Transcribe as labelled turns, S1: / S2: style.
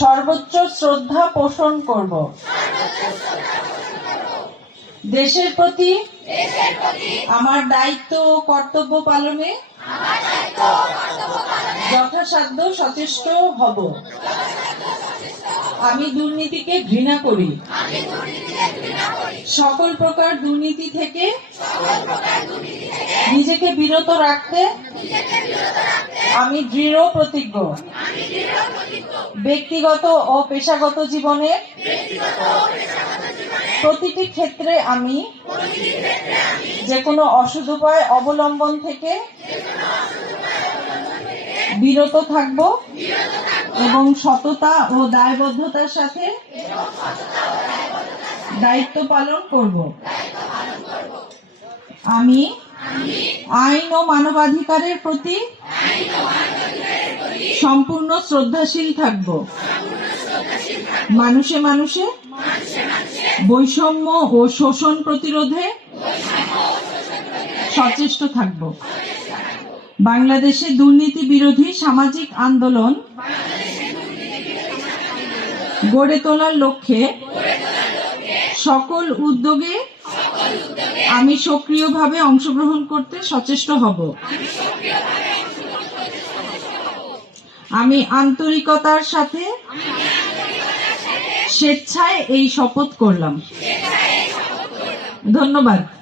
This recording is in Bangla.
S1: সর্বোচ্চ শ্রদ্ধা পোষণ করব। দেশের প্রতি আমার দায়িত্ব ও কর্তব্য পালনে যথাসাধ্য সচেষ্ট হব। আমি দুর্নীতিকে ঘৃণা করি। সকল প্রকার দুর্নীতি থেকে নিজেকে বিরত রাখতে আমি দৃঢ় প্রতিজ্ঞ। ব্যক্তিগত ও পেশাগত জীবনে প্রতিটি ক্ষেত্রে আমি যে কোনো অসুধ উপায় অবলম্বন থেকে বিরত থাকব এবং সততা ও দায়বদ্ধতার সাথে দায়িত্ব পালন করব। আমি আইন ও মানবাধিকারের প্রতি সম্পূর্ণ শ্রদ্ধাশীল থাকব। মানুষে মানুষে বৈষম্য ও শোষণ প্রতিরোধে সচেষ্ট থাকব। বাংলাদেশে দুর্নীতি বিরোধী সামাজিক আন্দোলন গড়ে তোলার লক্ষ্যে সকল উদ্যোগে আমি সক্রিয়ভাবে অংশগ্রহণ করতে সচেষ্ট হব। আমি আন্তরিকতার সাথে স্বেচ্ছায় এই শপথ করলাম। ধন্যবাদ।